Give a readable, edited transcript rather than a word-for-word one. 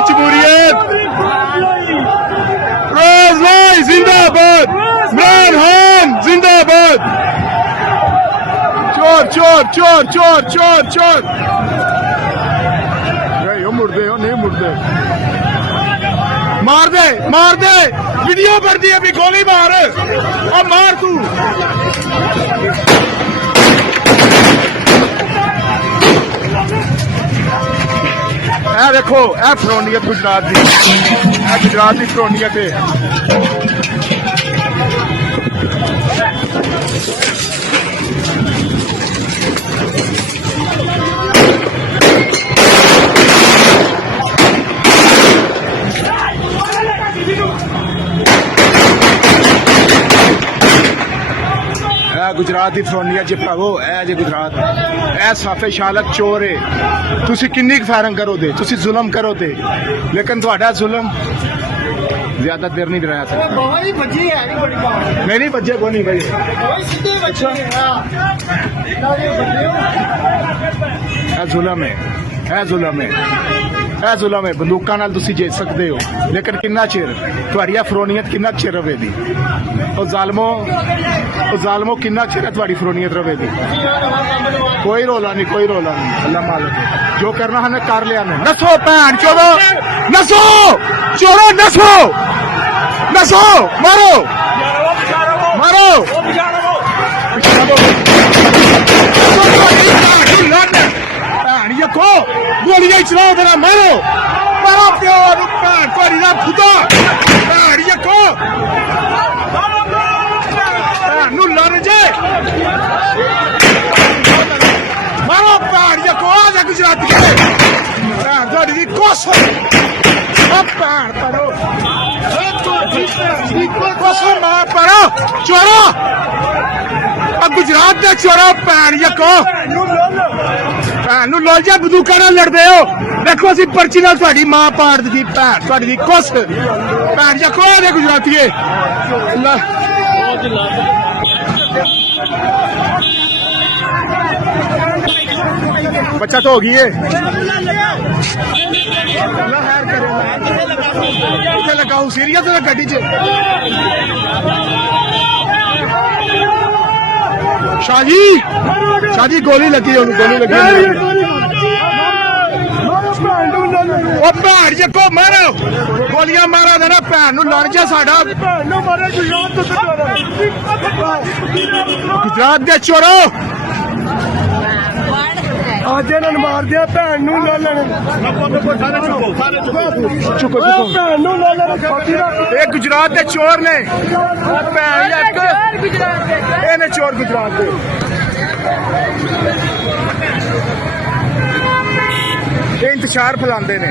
जमहूरियत जिंदाबाद, इमरान खान जिंदाबाद। चोर चोर चोर चोर चोर चोर मुड़दे हो नहीं मुड़दे। मार दे वीडियो पर दी अभी गोली मार और मार तू। देखो ए फरौनीयत गुजरात की, गुजरात की फरौनीयत है। गुजरात की फरौनीयत जी भरावो, ए जे गुजरात ए साफे शालक चोर है। तुसी किन्नी फायरिंग करो दे, तुसी जुल्म करो दे, लेकिन तुहाडा जुल्म ज्यादा देर नहीं रहा सकता। नहीं बच्चे को नहीं भाई, जुल्म है, जुल्म है, जुल्म है। बंदूकां नाल तुसी जीत सकते हो, लेकिन किन्ना चिर तुहाडी फरौनीयत किन्ना चिर रवेगी? ओ जालमो किन्ना चिर तुहाडी फरौनीयत रवेगी? कोई रोला नहीं, कोई रोला नहीं। अल्लाह मालिक है, जो करना हमने कर लिया। नसो भैन चोरो, नसो चोरो, नसो नसो, मारो मारो। को गोलियां चलाओ, तेरा मारो मारो प्यो भैन थोड़ी दा खुदा भैन को भैन लड़ जे मारो भैन को। आ जा गुजराती भैन थोड़ी दी कोस भैन पढ़ो कोसो मां पढ़ो चोरो गुजरात दे चोरो भैन को। भैन लड़ जा बंदूका नाल लड़दे हो। देखो असी पर्ची नाल तुहाडी मां पाड़ दी भैन तुहाडी दी कुस भैन जा को दे गुजरातीए। बच्चा तो हो गई है, लगा हूँ सीरियस गड्डी च। शाहजी गोली लगी, गोली लगी। भैन जी को मारो गोलियां मारा देना भैन लड़ जा साडा गुजरात दे चोरो। आज इन्होंने मार दिया भैन गुजरात के चोर ने चोर गुजरात के इंतजार फैलाते ने।